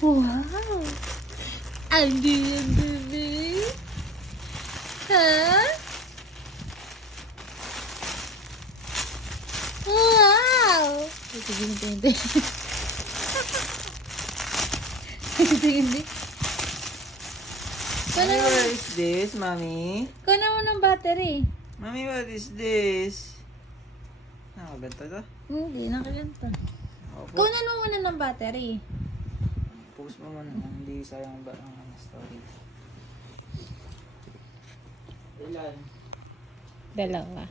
Wow! Ang gabi. Ha? Wow! Hindi. Hindi. Mommy, what is this, Mommy? Kuna mo ng battery. Mommy, what is this? Nakaganta to? Hindi, nakaganta. Opo. Kunan mo muna ng battery. Post mo muna. Hindi sayang ba ang story. Ilan? Dalawa.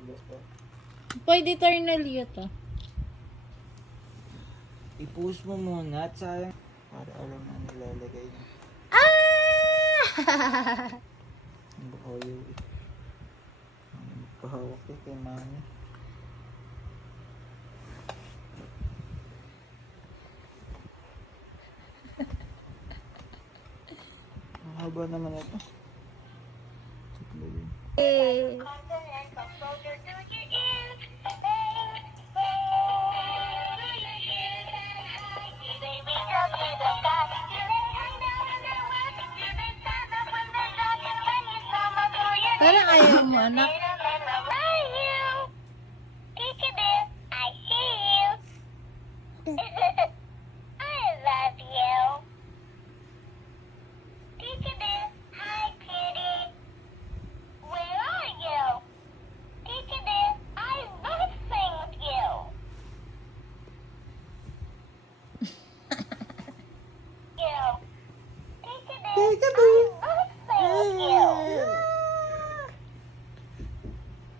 Ilan po? Pwede eternal yun to. I-post mo muna at sayang. Para alam na nilalagay niya. Ah! Ang bukoyo eh. Ang magpahawak eh kay Mami. Ang haba naman ito. Saklo yun. Eh. Parang ayaw mo, anak.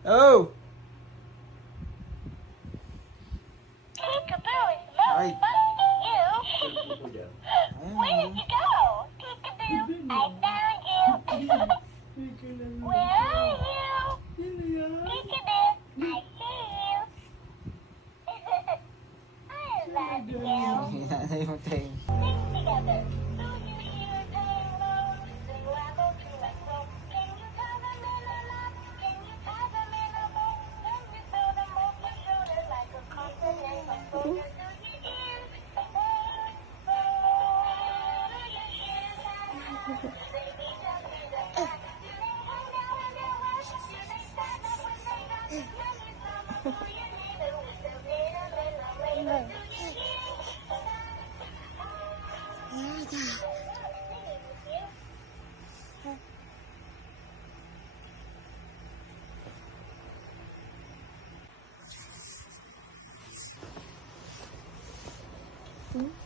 Oh! Peekaboo is Ay. most fun to you. Where Ayan. did you go? Peekaboo, I found you. Where are you? Peekaboo, I see you. I love you. Hinanay mo tayo. Sing together. Do you hear them roll? Sing level to let go. Can you tell them in a love? Can you tell them in a bow? Can you feel them over your shoulder like a continent of soldiers? Do you hear? Baby, just be the fact. Do they hang out in their rush? Do they stand up when they got it? When you come up to your neighbor with the rhythm and the rainbow. Do you hear? Hmm?